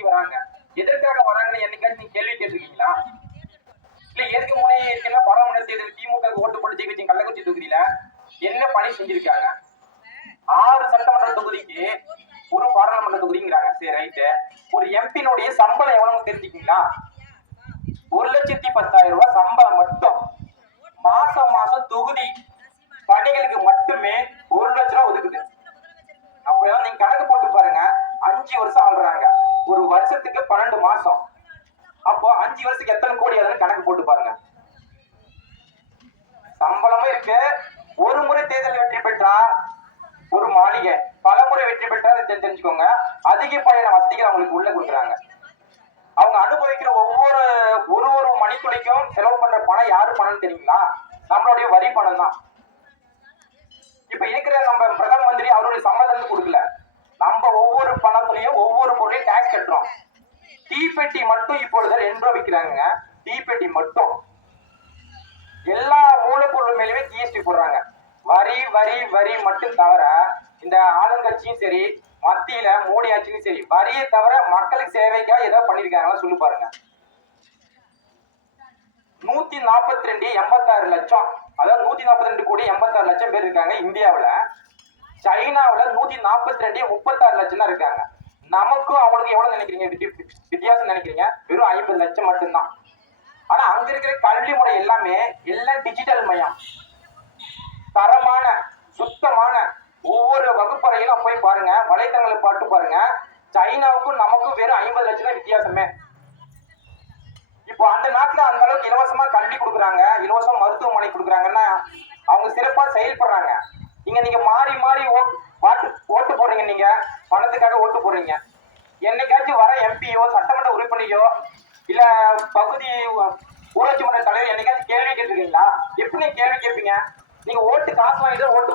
தேடி வராங்க. எதற்காக வராங்கன்னு என்னைக்காச்சும் நீங்க கேள்வி கேட்டிருக்கீங்களா? இல்ல எதுக்கு முன்னே ஏற்கனவே பாராளுமன்ற தேர்தல் திமுக ஓட்டு போட்டு ஜெயிச்சு கள்ளக்குறிச்சி தொகுதியில என்ன பணி செஞ்சிருக்காங்க? 6 சட்டமன்ற தொகுதிக்கு ஒரு பாராளுமன்ற தொகுதிங்கிறாங்க. சரி ரைட்டு. ஒரு எம்பினுடைய சம்பளம் எவ்வளவு தெரிஞ்சுக்கீங்களா? 1,10,000 ரூபாய் சம்பளம் மட்டும். மாசம் தொகுதி பணிகளுக்கு மட்டுமே 1 லட்சம் ரூபாய் ஒதுக்குது. அப்பதான் நீங்க கணக்கு போட்டு பாருங்க. 5 வருஷம் ஆள்றாங்க. ஒரு வருஷத்துக்கு 12 மாசம். அப்போ 5 வருஷத்துக்கு எத்தனை கோடி ஆகுதுன்னு கணக்கு போட்டு பாருங்க. சம்பளமும் இருக்கு. ஒரு முறை தேர்தல் வெற்றி பெற்றா ஒரு மாளிகை, பல முறை வெற்றி பெற்றா தெரிஞ்சுக்கோங்க, அதிகப்படியான வசதிகள் அவங்களுக்கு உள்ள கொடுக்குறாங்க. அவங்க அனுபவிக்கிற ஒரு மணித்துளிக்கும் செலவு பண்ற பணம் யாரு பணம் தெரியுங்களா? நம்மளுடைய வரி பணம் தான். இப்ப இருக்கிற நம்ம பிரதம மந்திரி அவருடைய சம்பளம் கொடுக்கல. நம்ம ஒவ்வொரு பணத்துலயும் ஒவ்வொரு பொருளையும் டாக்ஸ் கட்டுறோம். தீப்பெட்டி மட்டும் இப்பொழுது 2 ரூபாய் விற்கிறாங்க. தீப்பெட்டி மட்டும். எல்லா மூலப்பொருள் மேலுமே ஜிஎஸ்டி போடுறாங்க. வரி வரி வரி மட்டும் தவிர இந்த ஆளுங்கட்சியும் சரி, மத்தியில மோடி ஆட்சியும் சரி, வரியை தவிர மக்களுக்கு சேவைக்காக ஏதோ பண்ணிருக்காங்களா சொல்லி பாருங்க. 142 லட்சம், அதாவது 142 கோடி 86 லட்சம் பேர் இருக்காங்க இந்தியாவில. சைனாவில 142 36 லட்சம் தான் இருக்காங்க. நமக்கும் அவங்களுக்கு எவ்வளவு நினைக்கிறீங்க வித்தியாசம் நினைக்கிறீங்க? வெறும் 50 லட்சம் மட்டும்தான். ஆனா அங்க இருக்கிற கல்வி முறை எல்லாமே எல்லாம் டிஜிட்டல் மயம். தரமான சுத்தமான ஒவ்வொரு வகுப்பறையிலும் போய் பாருங்க, வலைத்தளங்களை பாட்டு பாருங்க. சைனாவுக்கும் நமக்கும் வெறும் 50 லட்சம் தான் வித்தியாசமே. இப்போ அந்த நாட்டுல அந்த அளவுக்கு இலவசமா கல்வி கொடுக்குறாங்க, இலவசமா மருத்துவமனை கொடுக்குறாங்கன்னா அவங்க சிறப்பா செயல்படுறாங்க. நீங்க மாறி மாறி ஓட்டு போடுறீங்க. நீங்க பணத்துக்காக ஓட்டு போடுறீங்க. என்னைக்காச்சும் வர எம்பியோ சட்டமன்ற உறுப்பினரையோ இல்ல பகுதி ஊராட்சி மன்ற தலைவர் என்னைக்காச்சும் கேள்வி கேட்டிருக்கீங்களா? எப்படி நீங்க கேள்வி கேட்பீங்க? நீங்க ஓட்டு காசு வாங்கிட்டு ஓட்டு